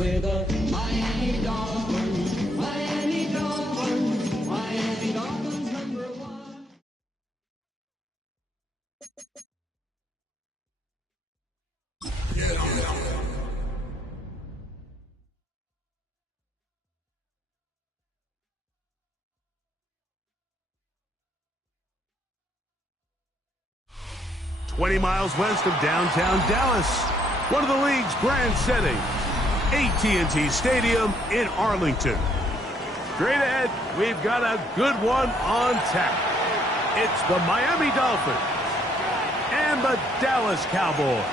We're the Miami Dolphins, Miami Dolphins, Miami Dolphins #1. Yeah. 20 miles west of downtown Dallas, one of the league's grand settings, AT&T Stadium in Arlington. Straight ahead, we've got a good one on tap. It's the Miami Dolphins and the Dallas Cowboys.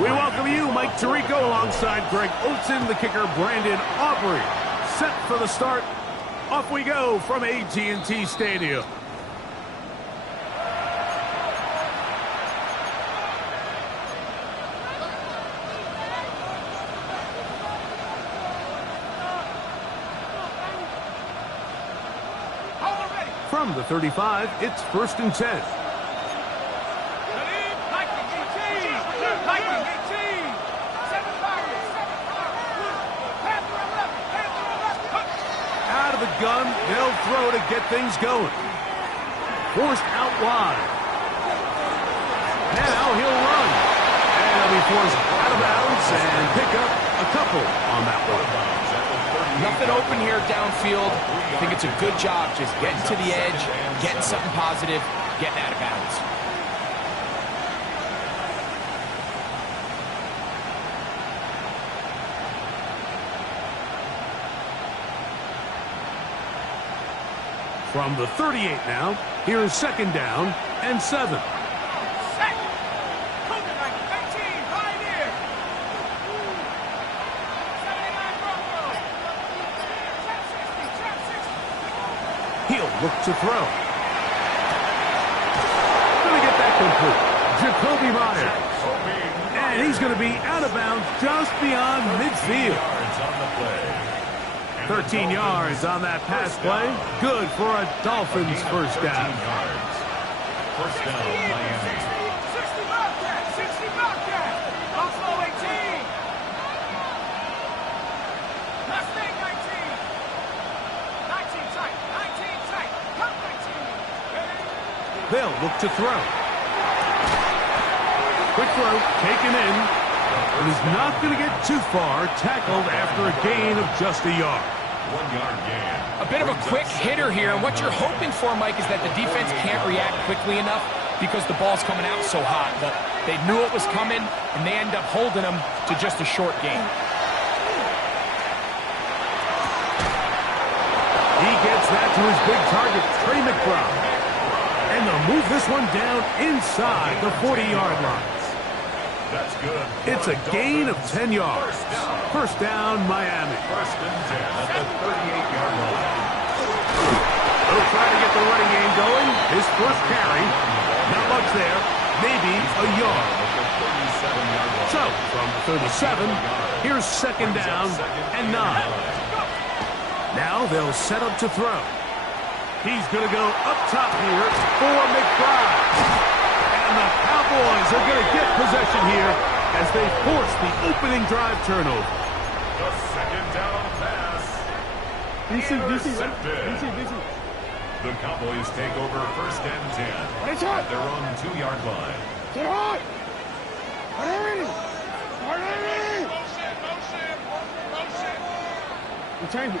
We welcome you, Mike Tirico, alongside Greg Olson, the kicker Brandon Aubrey. Set for the start. Off we go from AT&T Stadium. From the 35, it's 1st and 10. Out of the gun, they'll throw to get things going. Forced out wide. Now he'll run. And he'll be forced out of bounds and pick up a couple on that one. Nothing open here downfield. I think it's a good job just getting to the edge, getting something positive, getting out of bounds. From the 38 now, here's 2nd down and 7. He'll look to throw. Gonna get that complete. Jacoby Myers. And he's gonna be out of bounds just beyond midfield. 13 yards on that pass play. Good for a Dolphins first down. First down, Miami. 60 Bobcat, 60 Bobcat. Buffalo 18. Mustang 19. 19 tight, 19 tight. Cup 19. They'll look to throw. Quick throw, taken in. And he's not going to get too far, tackled after a gain of just a yard. 1 yard gain. A bit of a quick hitter here, and what you're hoping for, Mike, is that the defense can't react quickly enough because the ball's coming out so hot. But they knew it was coming, and they end up holding them to just a short gain. He gets that to his big target, Trey McBride. And they'll move this one down inside the 40-yard line. That's good. It's a gain of 10 yards. First down, Miami. 1st and 10 at the 38-yard line. They'll try to get the running game going. His first carry, not much there, maybe a yard. So, from 37, here's 2nd down and 9. Now they'll set up to throw. He's going to go up top here for McBride. And the Cowboys are going to get possession here as they force the opening drive turnover. The 2nd down pass. Intercepted. The Cowboys take over 1st and 10 at their own 2-yard line. Get hot. Motion.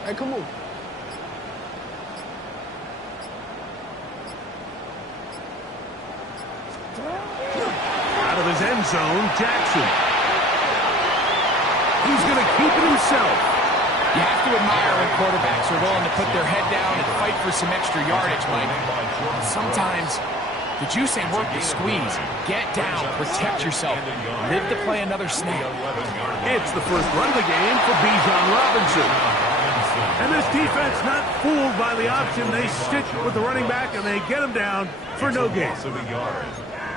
Hey, come on. Out of his end zone, Jackson. He's going to keep it himself. You have to admire when quarterbacks are willing to put their head down and fight for some extra yardage, Mike. Sometimes the juice ain't worth the squeeze. Get down, protect yourself, live to play another snap. It's the first run of the game for Bijan Robinson. And this defense not fooled by the option. They stick with the running back and they get him down for no gain.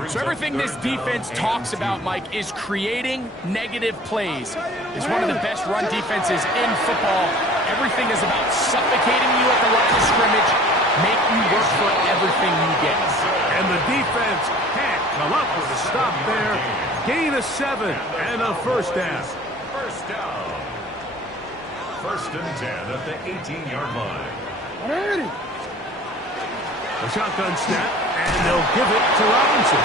So everything this defense talks about, Mike, is creating negative plays. It's one of the best run defenses in football. Everything is about suffocating you at the line of scrimmage, make you work for everything you get. And the defense can't come up with a stop there. Gain of 7 and a first down. First down. First and 10 at the 18-yard line. Ready. A shotgun snap, and they'll give it to Robinson.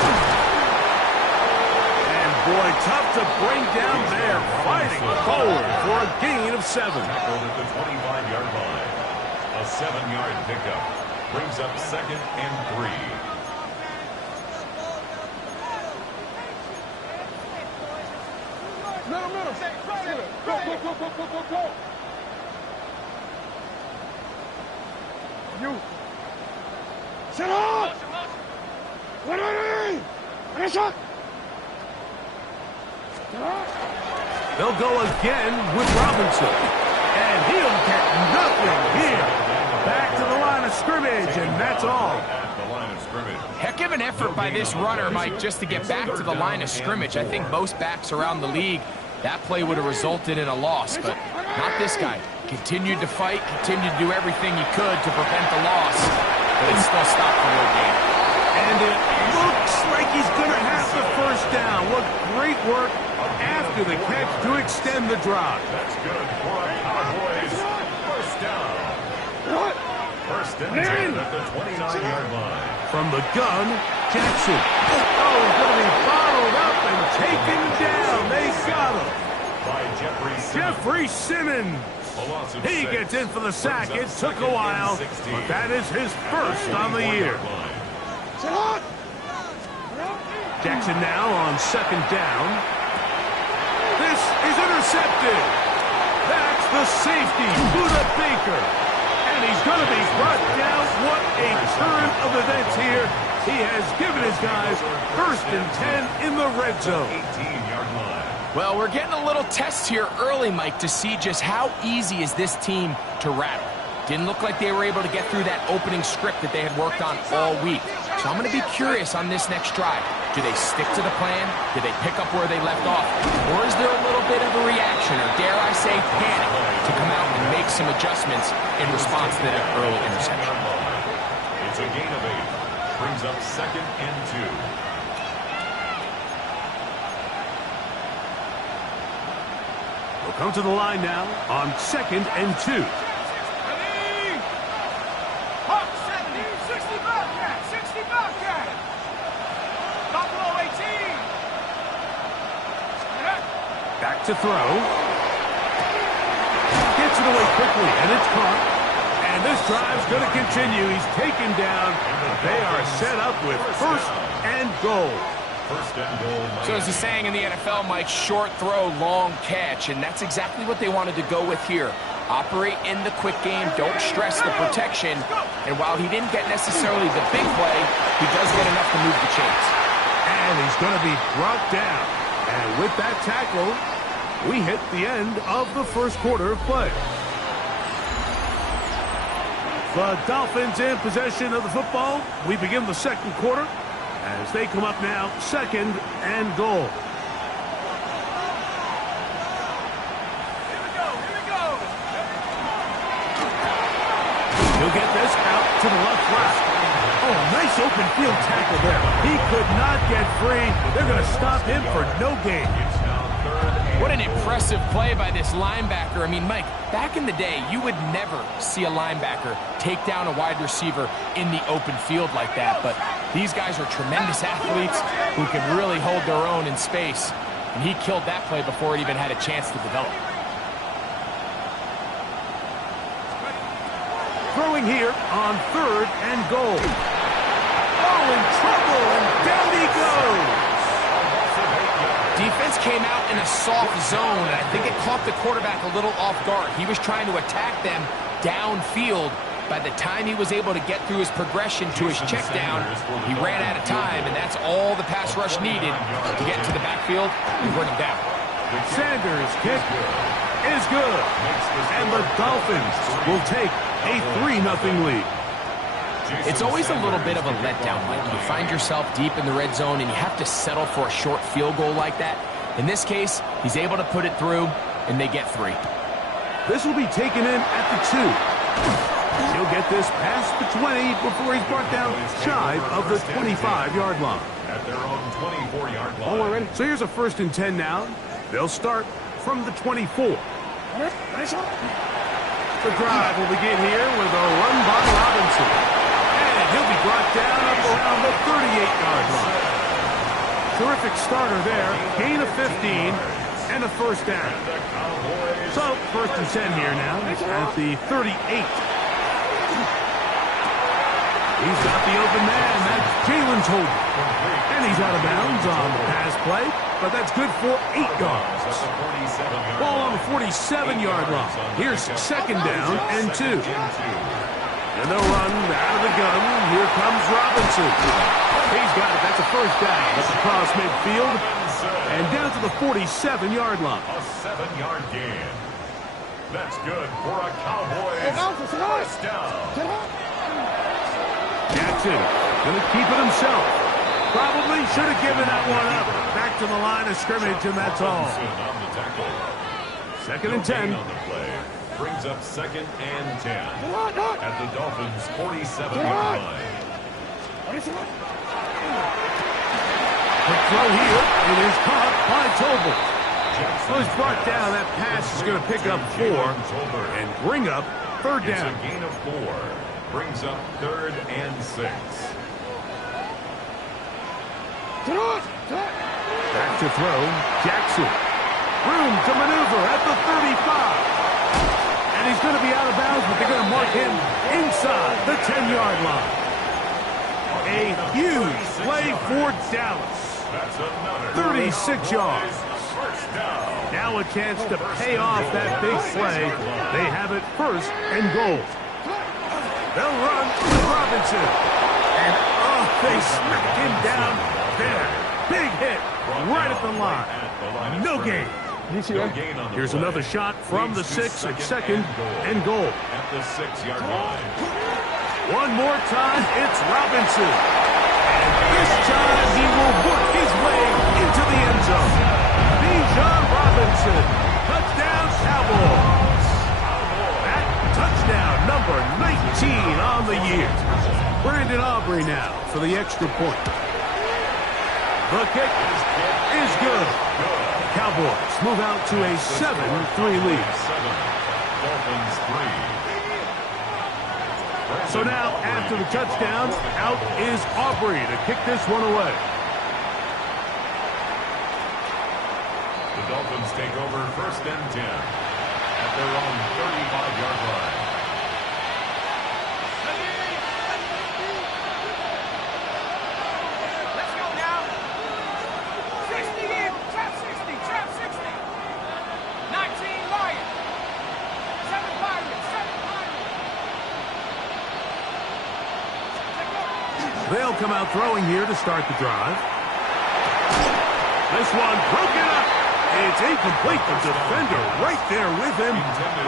And boy, tough to bring down there, fighting forward for a gain of 7. Tackled at the 25-yard line. A 7-yard pickup brings up 2nd and 3. Middle. Go. You. Set up. Ready. And a shot. They'll go again with Robinson. And he'll get nothing here. Back to the line of scrimmage, and that's all. At the line of scrimmage. Heck of an effort by this runner, Mike, just to get back to the line of scrimmage. I think most backs around the league, that play would have resulted in a loss, but not this guy. Continued to fight, continued to do everything he could to prevent the loss, but it still stopped for no gain. And it looks like he's going to have the first down. What great work after the catch to extend the drive. That's good for a Cowboys first down. First and 10 at the 29-yard line. From the gun, Jackson. Oh, he's going to be bottled up and taken down. They got him. By Jeffrey Simmons. He gets in for the sack. It took a while, but that is his first on the year. Jackson now on 2nd down. This is intercepted. That's the safety, Buda Baker. And he's going to be brought down. What a turn of events here. He has given his guys 1st and 10 in the red zone. 18-yard line. Well, we're getting a little test here early, Mike, to see just how easy is this team to rattle. Didn't look like they were able to get through that opening script that they had worked on all week. So I'm going to be curious on this next drive. Do they stick to the plan? Do they pick up where they left off? Or is there a little bit of a reaction, or dare I say panic, to come out and make some adjustments in response to that early interception? It's a gain of 8. Brings up 2nd and 2. We'll come to the line now on 2nd and 2. Ready. Hawk 70. 60 Bobcat. 60 Bobcat. Buffalo 18. Back to throw. Gets it away quickly, and it's caught. And this drive's going to continue. He's taken down. They are set up with 1st and goal. First and goal. So as the saying in the NFL, Mike, short throw, long catch, and that's exactly what they wanted to go with here. Operate in the quick game, don't stress the protection, and while he didn't get necessarily the big play, he does get enough to move the chains. And he's going to be brought down. And with that tackle, we hit the end of the first quarter of play. The Dolphins in possession of the football. We begin the second quarter as they come up now, 2nd and goal. Here we go. He'll get this out to the left flat. Oh, nice open field tackle there. He could not get free. They're going to stop him for no gain. What an impressive play by this linebacker. I mean, Mike, back in the day, you would never see a linebacker take down a wide receiver in the open field like that. But these guys are tremendous athletes who can really hold their own in space. And he killed that play before it even had a chance to develop. Throwing here on 3rd and goal. Oh, in trouble, and down he goes. Defense came out in a soft zone, and I think it caught the quarterback a little off guard. He was trying to attack them downfield. By the time he was able to get through his progression to his check down, he ran out of time, and that's all the pass rush needed to get to the backfield and bring him down. Sanders' kick is good, and the Dolphins will take a 3-0 lead. It's always a little bit of a letdown, Mike. You find yourself deep in the red zone and you have to settle for a short field goal like that. In this case, he's able to put it through, and they get 3. This will be taken in at the 2. He'll get this past the 20 before he's brought down shy of the 25-yard line. At their own 24-yard line. So here's a 1st and 10 now. They'll start from the 24. The drive will begin here with a run by Robinson. And he'll be brought down up around the 38-yard line. Terrific starter there. Gain of 15 and a 1st down. So 1st and 10 here now at the 38. He's got the open man. That's Jalen's Holden. And he's out of bounds on the pass play, but that's good for 8 yards. Ball on the 47-yard line. Here's 2nd down and 2. And they'll run out of the gun. Here comes Robinson. He's got it. That's a 1st down. That's across midfield. And down to the 47-yard line. A 7-yard gain. That's good for a Cowboys 1st down. Jackson going to keep it himself. Probably should have given that one up. Back to the line of scrimmage, and that's all. On the tackle. 2nd and 10. On the play. Brings up 2nd and 10. At the Dolphins' 47-yard line. Quick throw here. It is caught by Tobin. So he's brought down. That pass is going to pick up 4 and bring up 3rd down. It's a gain of 4. Brings up 3rd and 6. Back to throw. Jackson. Room to maneuver at the 35. And he's going to be out of bounds, but they're going to mark him inside the 10-yard line. A huge play for Dallas. That's another 36 yards. 1st down. Now a chance to pay off that big play. They have it 1st and goal. They'll run with Robinson. And, they smacked him down there. Big hit right at the line. No gain. Here's another shot from the 6 at 2nd and goal. At the 6-yard line. One more time, it's Robinson. And this time he will work his way into the end zone. Bijan Robinson. Touchdown, Cowboys. That touchdown number 19 on the year. Brandon Aubrey now for the extra point. The kick is good. Cowboys move out to a 7-3 lead. Dolphins 3. So now, after the touchdown, out is Aubrey to kick this one away. The Dolphins take over 1st and 10 at their own 35-yard line. Let's go now. 60 in. Trap 60. Trap 60. 19 Lion. 7 Pirates. 7 Pirates. They'll come out throwing here to start the drive. This one broken up. It's incomplete. The defender right there with him.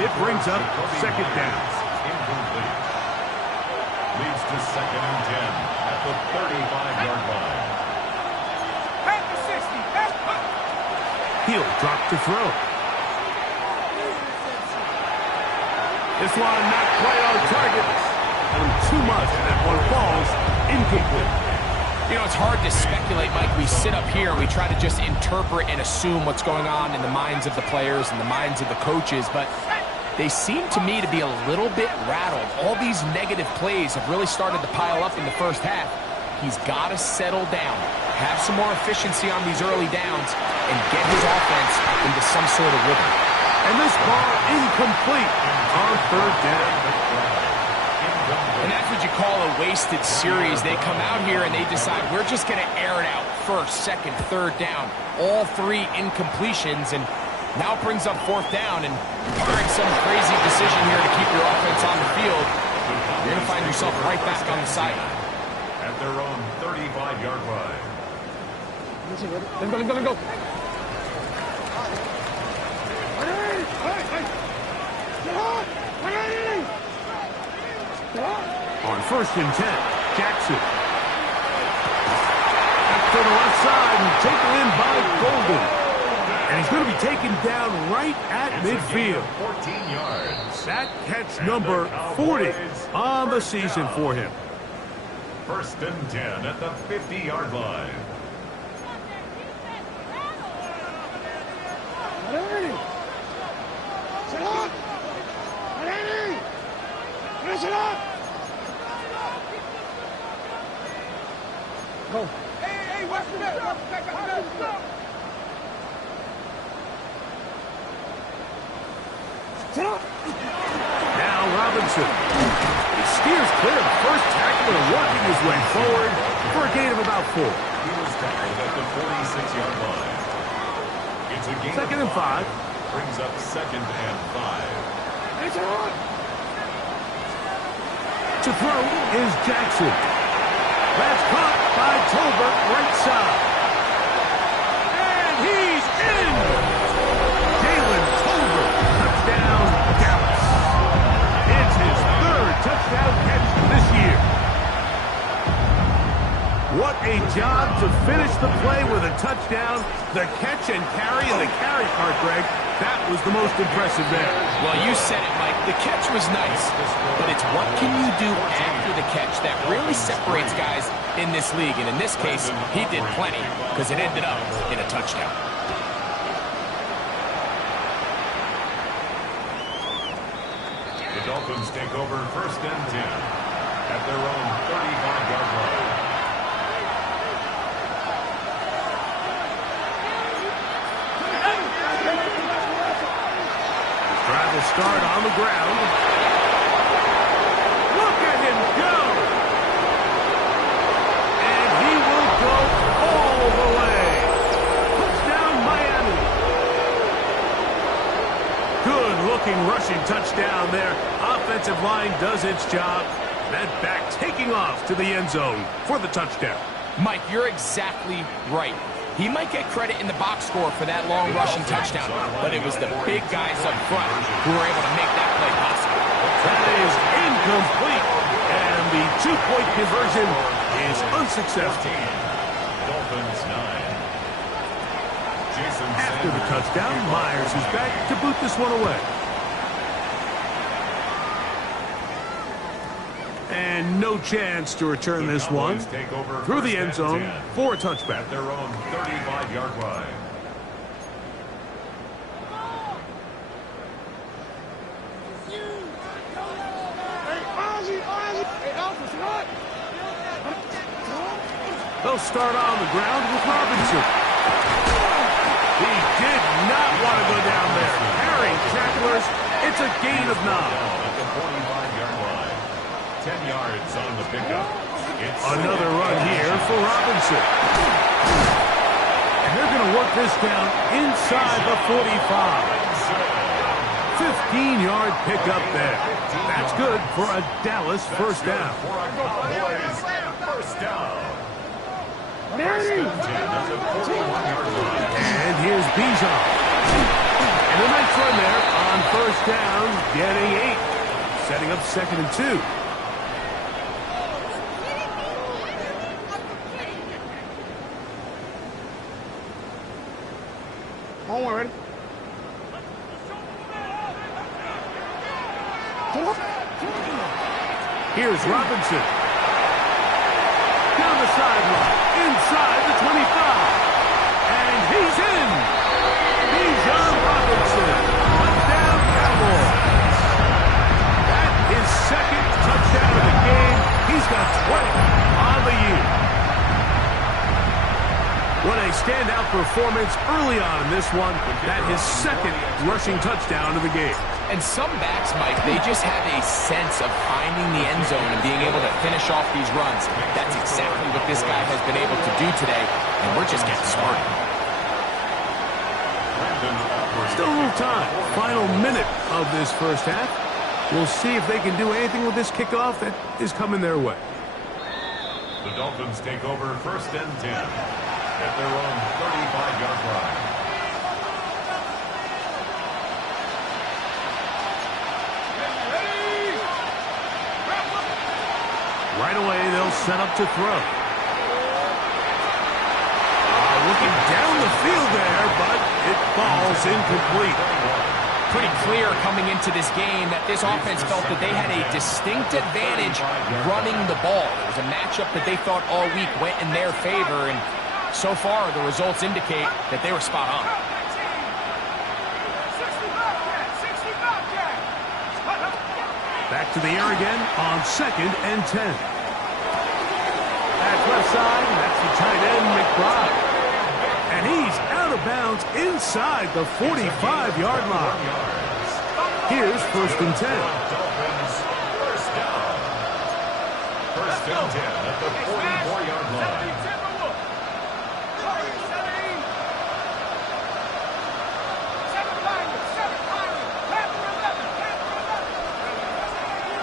It brings up 2nd down. Incomplete. Leads to 2nd and 10 at the 35-yard line. Back to 60. Back. He'll drop to throw. This one not quite on target. And too much. That one falls incomplete. You know, it's hard to speculate, Mike. We sit up here and we try to just interpret and assume what's going on in the minds of the players and the minds of the coaches, but they seem to me to be a little bit rattled. All these negative plays have really started to pile up in the 1st half. He's got to settle down, have some more efficiency on these early downs, and get his offense into some sort of rhythm. And this ball incomplete on 3rd down. And that's what you call a wasted series. They come out here and they decide we're just going to air it out. 1st, 2nd, 3rd down. All 3 incompletions. And now it brings up 4th down. And barring some crazy decision here to keep your offense on the field, you're going to find yourself right back on the sideline. At their own 35-yard line. Let's go. Hey! On 1st and 10, Jackson. Back to the left side and taken in by Golden. And he's going to be taken down right at midfield. 14 yards. That catch number 40 on the season for him. 1st and 10 at the 50-yard line. Go. Hey, watch the net. Now Robinson. He steers clear of the first tackle and working his way forward for a gain of about 4. He was tackled at the 46-yard line. It's a gain 2nd and 5. Brings up 2nd and 5. To throw is Jackson. That's caught by Tolbert right side. And he's in! Jalen Tolbert, touchdown, Dallas. It's his 3rd touchdown catch this year. What a job to finish the play with a touchdown. The catch and carry and the carry part, Greg. That was the most impressive there. Well, you said it, Mike. The catch was nice, but it's what can you do after the catch that really separates guys in this league. And in this case, he did plenty because it ended up in a touchdown. The Dolphins take over 1st and 10 at their own 35-yard line. Drive will start on the ground. Look at him go! And he will go all the way. Touchdown, Miami. Good-looking rushing touchdown there. Offensive line does its job. That back taking off to the end zone for the touchdown. Mike, you're exactly right. He might get credit in the box score for that long rushing touchdown, but it was the big guys up front who were able to make that play possible. That is incomplete, and the 2-point conversion is unsuccessful. Dolphins 9. Jason After the Sanders. touchdown, Myers is back to boot this one away. And no chance to return The this one Cowboys take over through the 1st end and zone 10 for a touchback. at their own 35-yard line. They'll start on the ground with Robinson. He did not want to go down there. Carrying tacklers, it's a gain of 9. At the 45-yard line. 10 yards on the pickup. It's Another run here for Robinson. And they're going to work this down inside the 45. 15-yard pickup there. That's good for a Dallas first down. For a Cowboys first down. 1st and 10 at the 41-yard line. And here's Bijan. And a nice run there on first down, getting 8. Setting up 2nd and 2. Here's Robinson. Down the sideline, inside the 25. And he's in. Bijan Robinson. Touchdown, Cowboys. That is 2nd touchdown of the game. He's got 20 on the year. What a standout performance early on in this one. That his 2nd rushing touchdown of the game. And some backs, Mike, they just have a sense of finding the end zone and being able to finish off these runs. That's exactly what this guy has been able to do today, and we're just getting started. Still a little time. Final minute of this first half. We'll see if they can do anything with this kickoff that is coming their way. The Dolphins take over 1st and 10 at their own 35-yard line. Right away, they'll set up to throw. Looking down the field there, but it falls incomplete. Pretty clear coming into this game that this offense felt that they had a distinct advantage running the ball. It was a matchup that they thought all week went in their favor, and so far the results indicate that they were spot on. 60 Bobcat. Back to the air again on 2nd and 10. Back left side, that's the tight end, McBride. And he's out of bounds inside the 45-yard line. Here's 1st and 10. First down. 1st and 10 at the 44-yard line.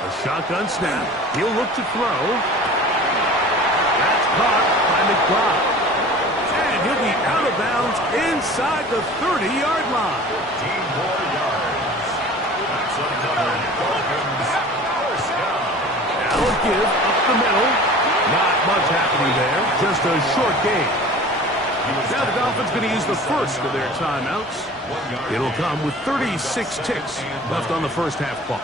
A shotgun snap. He'll look to throw. That's caught by McBride. And he'll be out of bounds inside the 30-yard line. 15 more yards. That's another Dolphins first down. Now a give up the middle. Not much happening there. Just a short game. Now the Dolphins going to use the first of their timeouts. It'll come with 36 ticks left on the first half clock.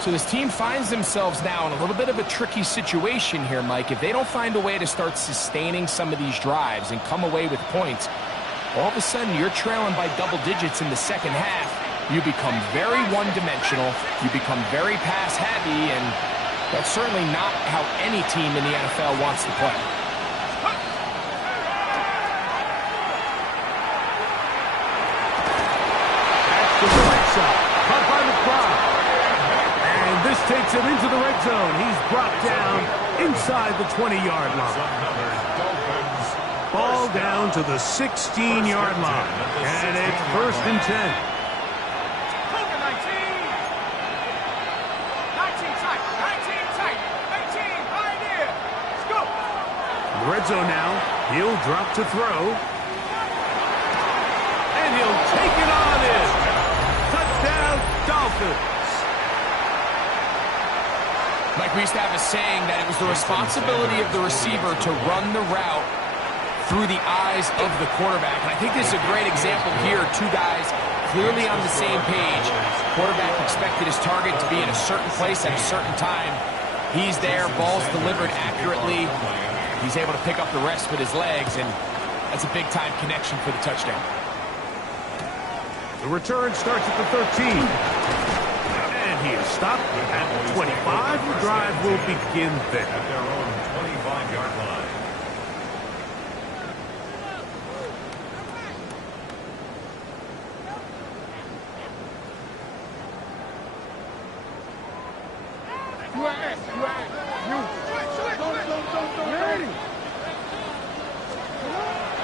So this team finds themselves now in a little bit of a tricky situation here, Mike. If they don't find a way to start sustaining some of these drives and come away with points, all of a sudden you're trailing by double digits in the second half. You become very one-dimensional. You become very pass-heavy, and that's certainly not how any team in the NFL wants to play. Back to the right side. Caught by McBride. This takes him into the red zone. He's brought down inside the 20-yard line. Ball down to the 16-yard line. And it's 1st and 10. 19 tight. 18 pioneer. Let's go. The red zone now. He'll drop to throw. And he'll take it on in. Touchdown, Dolphins. Like we used to have a saying that it was the responsibility of the receiver to run the route through the eyes of the quarterback. And I think this is a great example here. Two guys clearly on the same page. Quarterback expected his target to be in a certain place at a certain time. He's there, ball's delivered accurately. He's able to pick up the rest with his legs, and that's a big-time connection for the touchdown. The return starts at the 13. He is stopped at 25. The drive will begin there. At their own 25-yard line.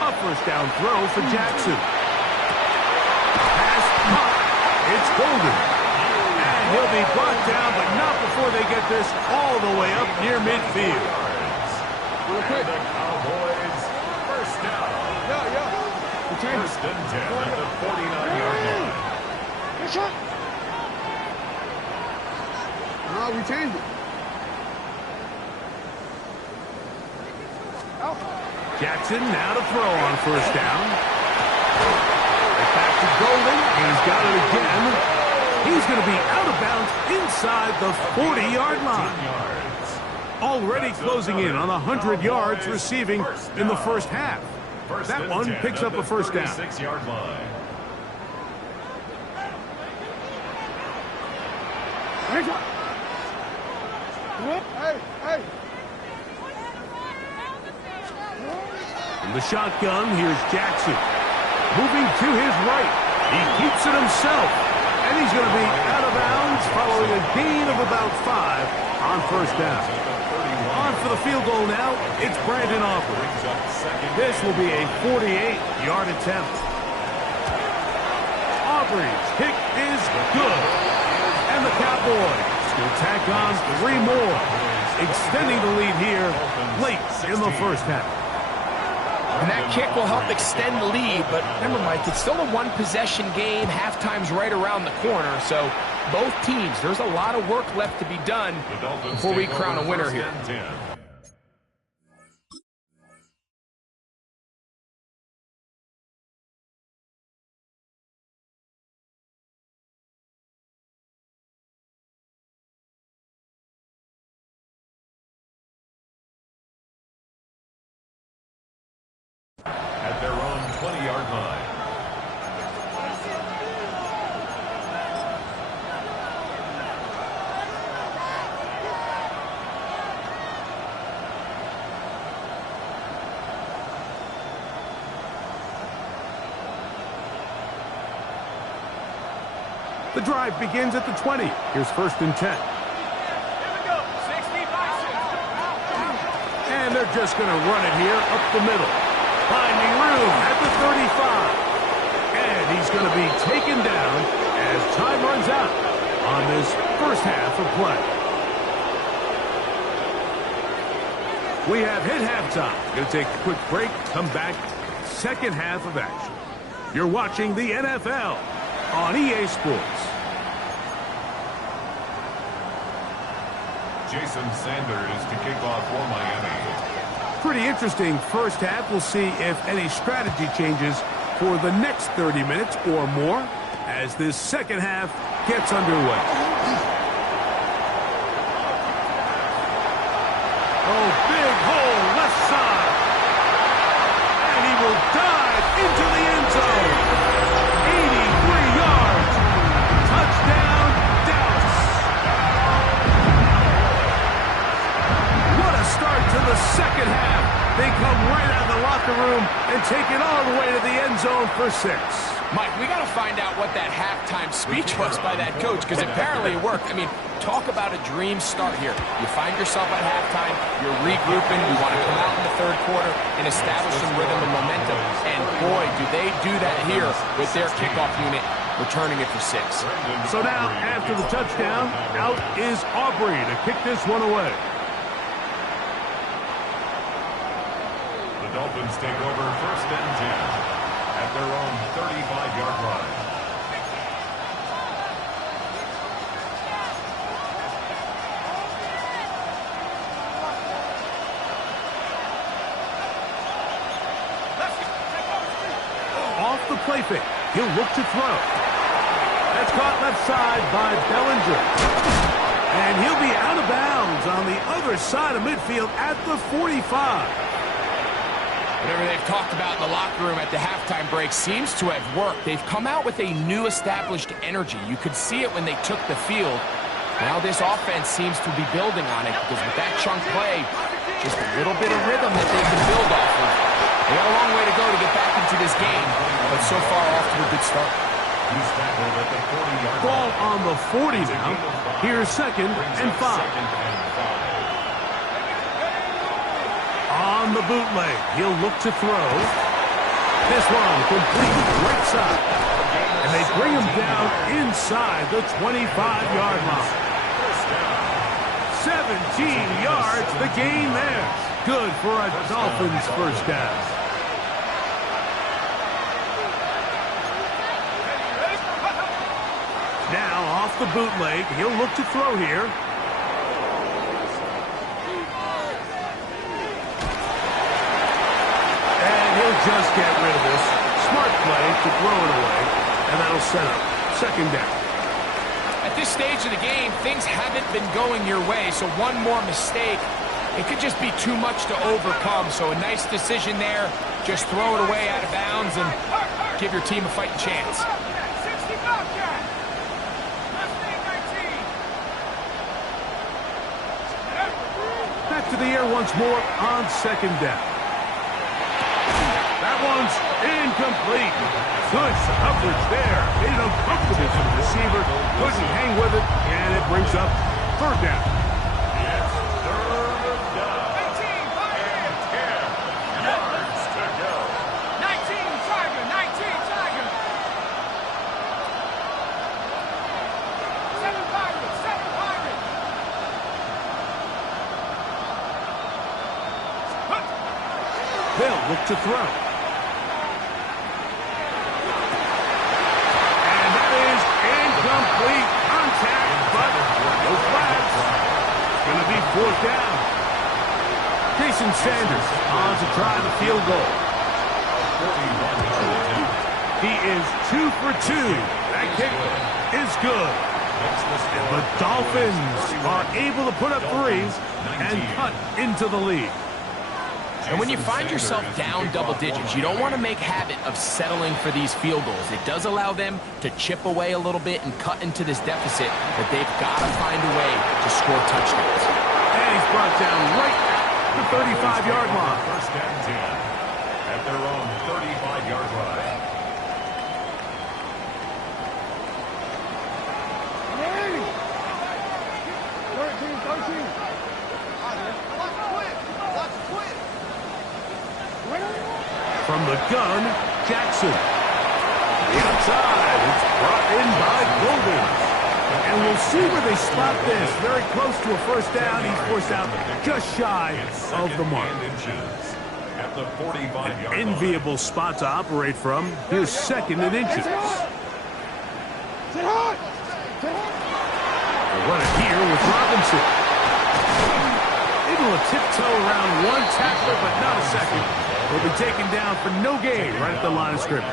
A first down throw for Jackson. Pass caught. It's Golden. He'll be brought down, but not before they get this all the way up near midfield. And the Cowboys first down. 1st and 10 at the 49-yard line. No, we changed it. Jackson now to throw on first down. Right back to Golden. He's got it again. He's going to be out of bounds inside the 40-yard line. Already closing in on 100 yards receiving in the first half. That one picks up a first down. 36-yard line. Hey. In the shotgun, here's Jackson. Moving to his right. He keeps it himself. And he's going to be out of bounds following a gain of about 5 on first down. On for the field goal now, it's Brandon Aubrey. This will be a 48-yard attempt. Aubrey's kick is good. And the Cowboys will tack on 3 more, extending the lead here late in the first half. And that kick will help extend the lead, but remember, Mike, it's still a one-possession game. Halftime's right around the corner, so both teams, there's a lot of work left to be done before we crown a winner here. At their own 20-yard line. The drive begins at the 20. Here's 1st and 10. Here we go. 60 by 60. And they're just going to run it here up the middle. Finding room at the 35. And he's going to be taken down as time runs out on this first half of play. We have hit halftime. Going to take a quick break, come back, second half of action. You're watching the NFL on EA Sports. Jason Sanders to kick off for Miami. Pretty interesting first half. We'll see if any strategy changes for the next 30 minutes or more as this second half gets underway. Oh, big hole left side. And he will dive into the end zone. 83 yards. Touchdown, Dallas. What a start to the second half. They come right out of the locker room and take it all the way to the end zone for 6. Mike, we got to find out what that halftime speech was by that coach, because apparently it worked. I mean, talk about a dream start here. You find yourself at halftime, you're regrouping, you want to come out in the third quarter and establish some rhythm and momentum. And boy, do they do that here with their kickoff unit, returning it for 6. So now, after the touchdown, out is Aubrey to kick this one away. The Dolphins take over 1st and 10 at their own 35-yard line. Off the play fake, he'll look to throw. That's caught left side by Bellinger. And he'll be out of bounds on the other side of midfield at the 45. Whatever they've talked about in the locker room at the halftime break seems to have worked. They've come out with a new established energy. You could see it when they took the field. Now this offense seems to be building on it, because with that chunk play, just a little bit of rhythm that they can build off of. They got a long way to go to get back into this game, but so far off to a good start. He's tackled at the 40-yard line. Ball on the 40 now. Here's 2nd and 5. On the bootleg, he'll look to throw. This one complete right side. And they bring him down inside the 25-yard line. 17 yards, the gain there. Good for a Dolphins first down. Now off the bootleg, he'll look to throw here. Just get rid of this. Smart play to throw it away, and that'll set up 2nd down. At this stage of the game, things haven't been going your way, so one more mistake, it could just be too much to overcome. So a nice decision there. Just throw it away out of bounds and give your team a fighting chance. 60 Bobcat. First and 19. Back to the air once more on 2nd down. That one's incomplete. Good coverage there. Made it uncomfortable for the receiver. Couldn't hang with it, and it brings up 3rd down. It's 3rd down. 18, And 10 yards to go. 19, Tiger, 19, Tiger. 7 Pirates, 7 Pirates. They'll look to throw. And that is incomplete contact, but no flags. It's going to be 4th down. Jason Sanders on to try the field goal. He is 2 for 2. That kick is good. And the Dolphins are able to put up 3s and cut into the lead. And when you find yourself down double digits, you don't want to make habit of settling for these field goals. It does allow them to chip away a little bit and cut into this deficit, but they've got to find a way to score touchdowns. And he's brought down right at the 35-yard line. 1st and 10 at their own 35-yard line. From the gun, Jackson. The outside, it's brought in by Golden. And we'll see where they spot this. Very close to a 1st down. He's forced out just shy of the mark. At the 45-yard line. Enviable spot to operate from. Here's 2nd and inches. They'll run it here with Robinson. Able to tiptoe around one tackler, but not a second. Will be taken down for no gain right at the line of scrimmage.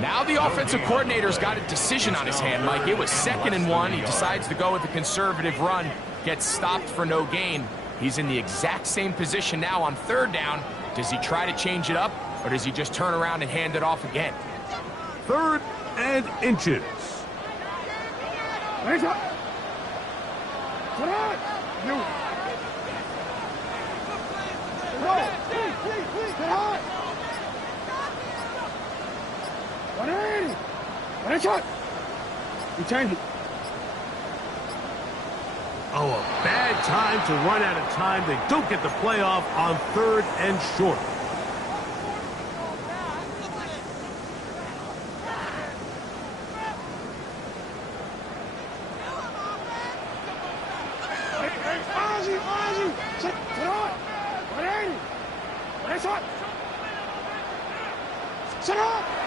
Now the offensive coordinator's got a decision on his hand, Mike. It was 2nd and 1. He decides to go with a conservative run, gets stopped for no gain. He's in the exact same position now on 3rd down. Does he try to change it up, or does he just turn around and hand it off again? 3rd and inches. Oh, a bad time to run out of time. They don't get the playoff on 3rd and short.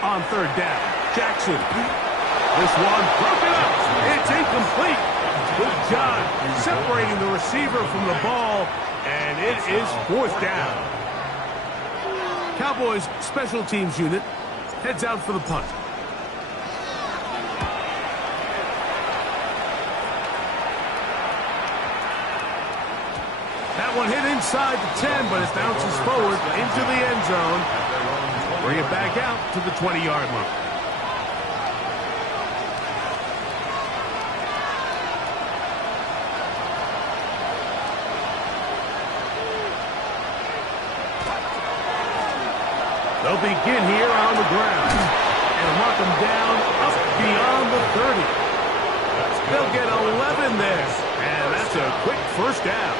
On 3rd down, Jackson. This one broken up. It's incomplete. Good job separating the receiver from the ball, and it is 4th down. Cowboys special teams unit heads out for the punt. That one hit inside the 10, but it bounces forward into the end zone. Bring it back out to the 20-yard line. They'll begin here on the ground and mark them down up beyond the 30. They'll get 11 there, and that's a quick 1st down.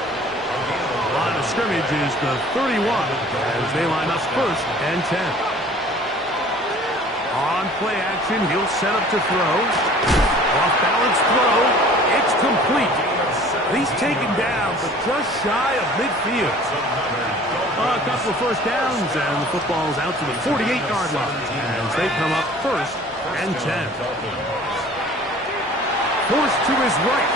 The line of scrimmage is the 31 as they line up 1st and 10. On play action, he'll set up to throw. Off balance throw. It's complete. He's taken down, but just shy of midfield. A couple of 1st downs, and the football's out to the 48-yard line as they come up 1st and 10. Forced to his right,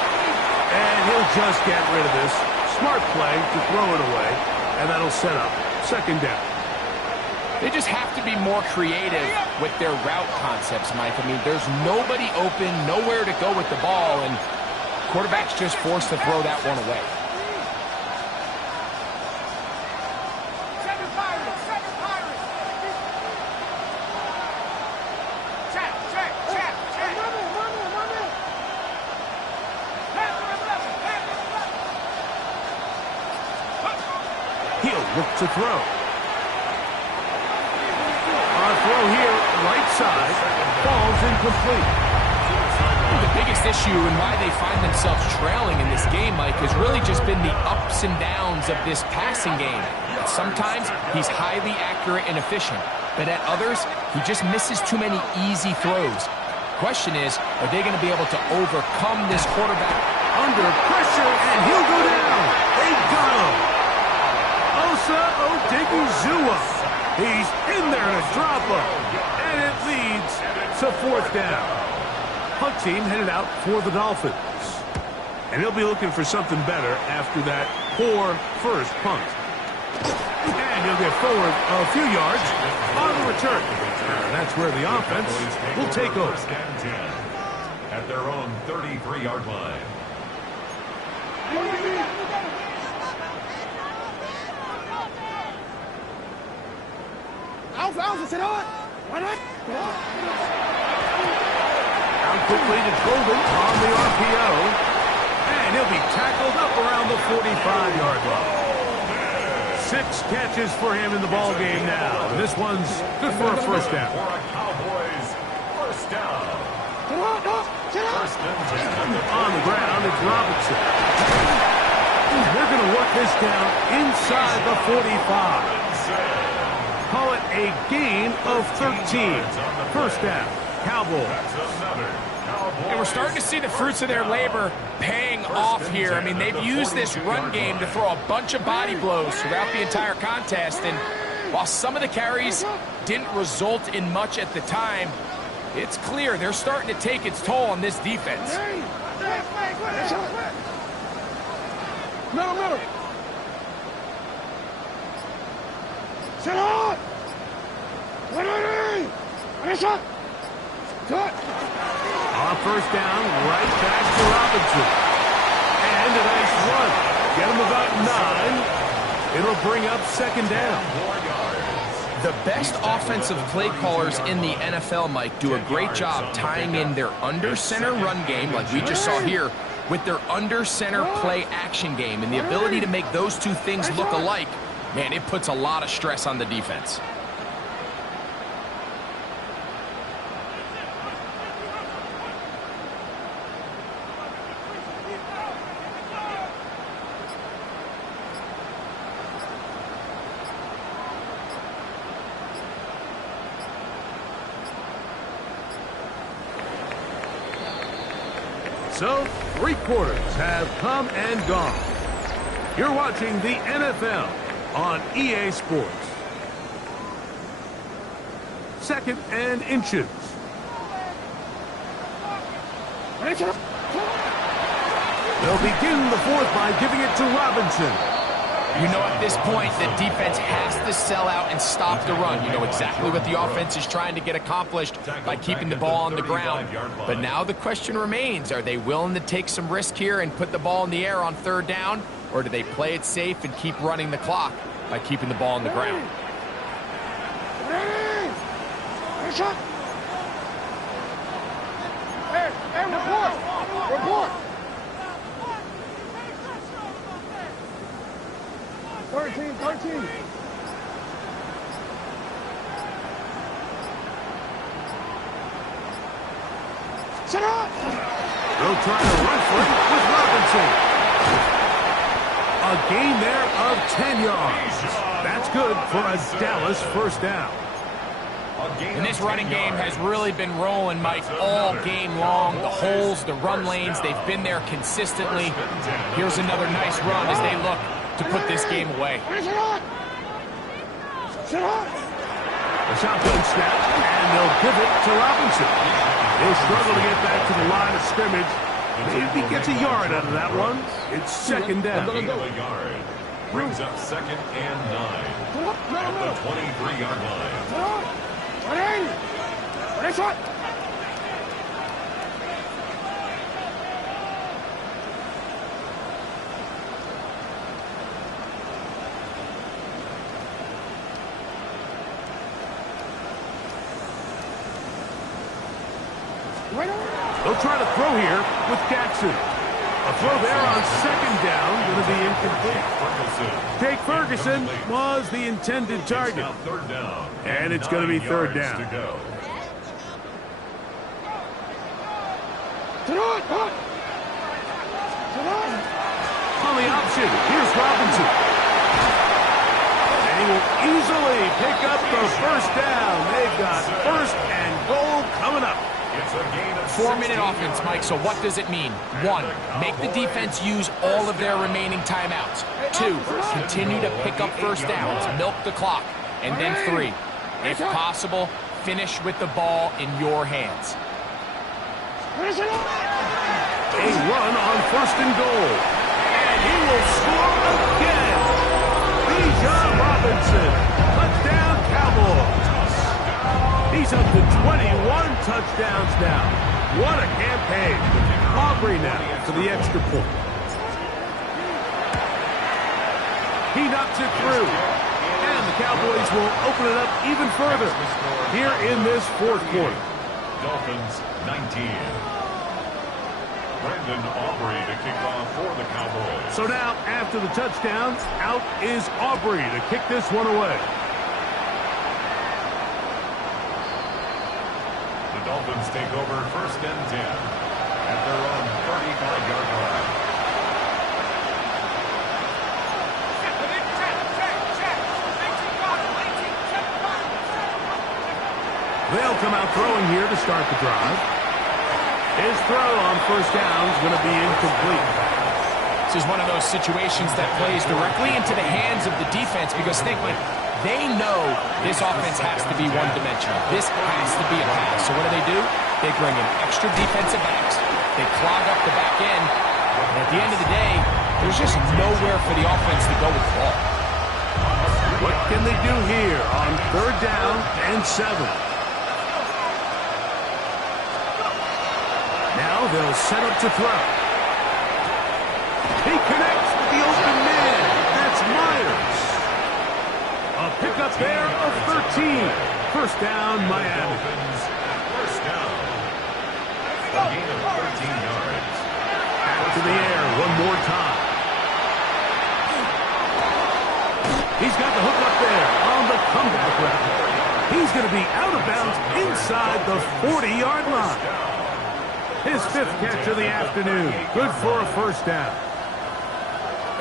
and he'll just get rid of this. Smart play to throw it away, and that'll set up 2nd down. They just have to be more creative with their route concepts, Mike. I mean, there's nobody open, nowhere to go with the ball, and quarterback's just forced to throw that one away. He'll look to throw. On throw here, right side, falls incomplete. The biggest issue and why they find themselves trailing in this game, Mike, has really just been the ups and downs of this passing game. Sometimes he's highly accurate and efficient, but at others, he just misses too many easy throws. Question is, are they going to be able to overcome this quarterback Under pressure, and he'll go down. They got him. Osa Odighizuwa Zua. He's in there to drop him. And it leads to fourth down. Punt team headed out for the Dolphins. And he'll be looking for something better after that poor first punt. And he'll get forward a few yards on the return. And that's where the offense will take over. At their own 33-yard line. Down quickly to Golden on the RPO. And he'll be tackled up around the 45-yard line. 6 catches for him in the ball game now. This one's good for a first down. For a Cowboys first down. First and 10. On the ground, it's Robinson. They're going to work this down inside the 45. Call it a gain of 13. First down, Cowboys. And we're starting to see the fruits of their labor paying off here. I mean, they've used this run game to throw a bunch of body blows throughout the entire contest. And while some of the carries didn't result in much at the time, it's clear they're starting to take its toll on this defense. Middle. Sit on! Ready! Shot! Cut! On first down, right back to Robinson. And a nice run. Get him about 9. It'll bring up second down. The best offensive play callers in the NFL, Mike, do a great job tying in their under-center run game, like we just saw here, with their under-center play action game. And the ability to make those two things look alike, man, it puts a lot of stress on the defense. So, 3 quarters have come and gone. You're watching the NFL on EA Sports. Second and inches. They'll begin the fourth by giving it to Robinson. You know, at this point, the defense has to sell out and stop the run. You know exactly what the offense is trying to get accomplished by keeping the ball on the ground. But now the question remains, are they willing to take some risk here and put the ball in the air on third down? Or do they play it safe and keep running the clock by keeping the ball on the ground? Ready! Shot! Hey, report! 13. Sit up! They'll try to run for it with Robinson. A gain there of 10 yards. That's good for a Dallas first down. And this running game has really been rolling, Mike, all game long. The holes, the run lanes, they've been there consistently. Here's another nice run as they look to put this game away. Sit up! A shotgun snap, and they'll give it to Robinson. He'll struggle to get back to the line of scrimmage. Maybe he gets a yard out of that one. It's second down. Gain of a yard. Brings up second and 9. At the 23-yard line. Ready! Shot! They'll try to throw here with Jackson. A throw there on second down, going to be incomplete. Jake Ferguson was the intended target. And it's going to be third down. On the option, here's Robinson. And he will easily pick up the first down. They've got first and goal coming up. It's a gain of 4-minute 16 offense, Mike, so what does it mean? 1, make the defense use all of their remaining timeouts. 2, continue to pick up first downs, milk the clock. And then 3, if possible, finish with the ball in your hands. A run on 1st and goal. And he will score again. Bijan Robinson. Touchdown, Cowboys. He's up to 21 touchdowns now. What a campaign. Aubrey now for the extra point. He knocks it through. And the Cowboys will open it up even further here in this 4th quarter. Dolphins 19. Brendan Aubrey to kick off for the Cowboys. So now, after the touchdown, out is Aubrey to kick this one away. The Dolphins take over 1st and 10 at their own 35-yard line. They'll come out throwing here to start the drive. His throw on 1st down is going to be incomplete. This is one of those situations that plays directly into the hands of the defense because think, Mike, they know this offense has to be one-dimensional. This has to be a pass. So what do? They bring in extra defensive backs. They clog up the back end. And at the end of the day, there's just nowhere for the offense to go with the ball. What can they do here on 3rd down and 7? Now they'll set up to throw. He connects with the open man. That's Myers. A pickup there of 13. 1st down, Miami. Dolphins 1st down. A gain of 13 yards. Back to the air one more time. He's got the hook up there on the comeback route. He's going to be out of bounds inside the 40-yard line. His 5th catch of the afternoon. Good for a 1st down.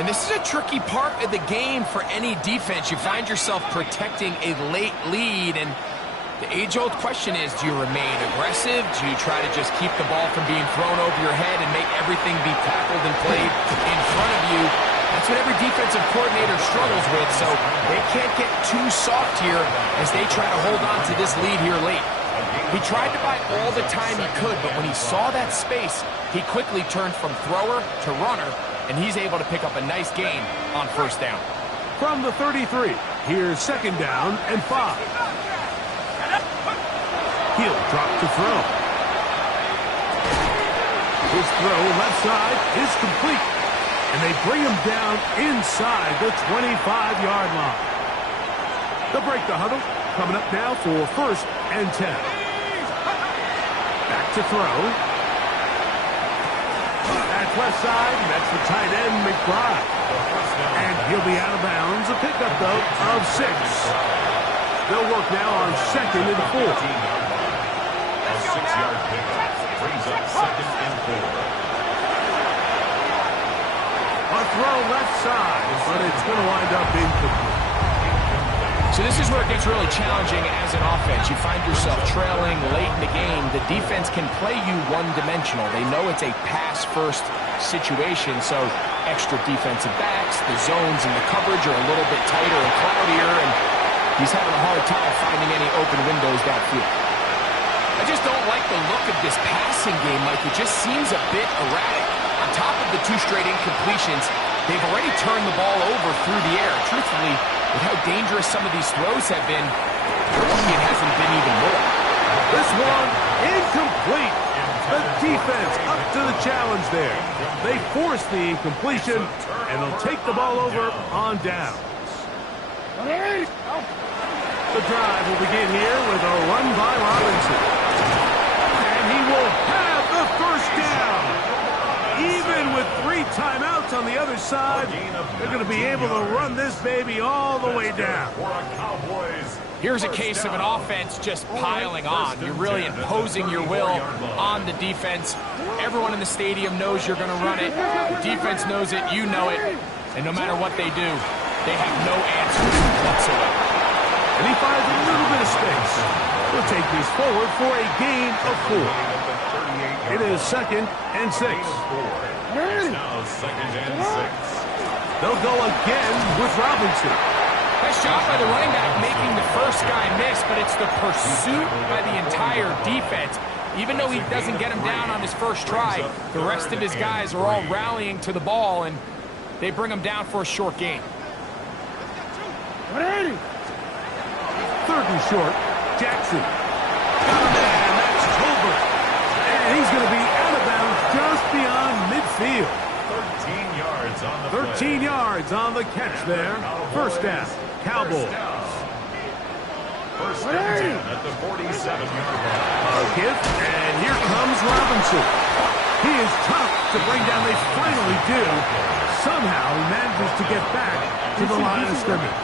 And this is a tricky part of the game for any defense. You find yourself protecting a late lead, and the age-old question is, do you remain aggressive? Do you try to just keep the ball from being thrown over your head and make everything be tackled and played in front of you? That's what every defensive coordinator struggles with, so they can't get too soft here as they try to hold on to this lead here late. He tried to buy all the time he could, but when he saw that space, he quickly turned from thrower to runner, and he's able to pick up a nice gain on 1st down. From the 33, here's 2nd down and 5. He'll drop to throw. His throw left side is complete, and they bring him down inside the 25-yard line. They'll break the huddle. Coming up now for 1st and 10. Back to throw. That's left side. That's the tight end, McBride. And he'll be out of bounds. A pickup, though, of 6. They'll work now on 2nd and 4. A 6-yard pickup brings up 2nd and 4. A throw left side, but it's going to wind up incomplete. So this is where it gets really challenging as an offense. You find yourself trailing late in the game. The defense can play you one-dimensional. They know it's a pass-first situation, so extra defensive backs, the zones and the coverage are a little bit tighter and cloudier, and he's having a hard time finding any open windows downfield. I just don't like the look of this passing game, Mike. It just seems a bit erratic. On top of the 2 straight incompletions, they've already turned the ball over through the air. Truthfully, with how dangerous some of these throws have been, it hasn't been even more. This one incomplete. The defense up to the challenge there. They force the incompletion, and they'll take the ball over on downs. The drive will begin here with a run by Robinson. And he will have the 1st down. Even with 3 timeouts on the other side, they're going to be able to run this baby all the way down. Here's a case of an offense just piling on. You're really imposing your will on the defense. Everyone in the stadium knows you're going to run it. The defense knows it, you know it. And no matter what they do, they have no answers whatsoever. And he finds a little bit of space. will take this forward for a gain of 4. It is 2nd and 6. It's now 2nd and 6. They'll go again with Robinson. Nice job by the running back making the first guy miss, but it's the pursuit by the entire defense. Even though he doesn't get him down on his first try, the rest of his guys are all rallying to the ball, and they bring him down for a short gain. 180. 3rd and short. Jackson. Got a man. That's Tolbert. And he's going to be out of bounds just beyond midfield. 13 yards on the 13 yards on the catch there. First down. Cowboys. First and 10 at the 47-yard line. A gift, and here comes Robinson. He is tough to bring down. They finally do. Somehow he manages to get back to the line of scrimmage.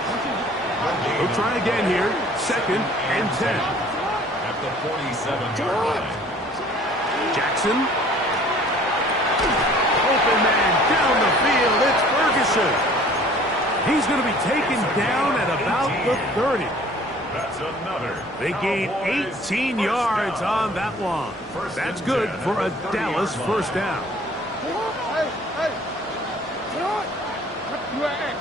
We'll try again here. 2nd and 10. At the 47-yard line. Jackson. Open man down the field. It's Ferguson. He's going to be taken down at about the 30. That's another. They gain 18 yards on that one. That's good for a Dallas first down. Hey, hey. Sit on. UAX.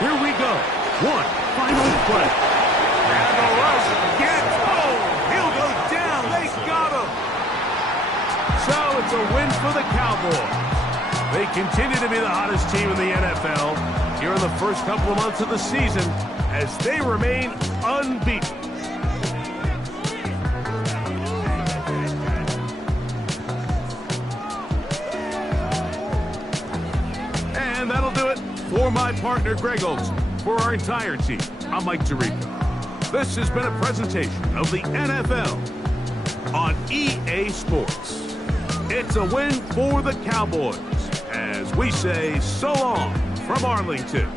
Here we go. One final play. And the rush gets home. He'll go down. They got him. So it's a win for the Cowboys. They continue to be the hottest team in the NFL here in the first couple of months of the season as they remain unbeaten. And that'll do it for my partner, Greg Olson. For our entire team, I'm Mike Tirico. This has been a presentation of the NFL on EA Sports. It's a win for the Cowboys, as we say so long from Arlington.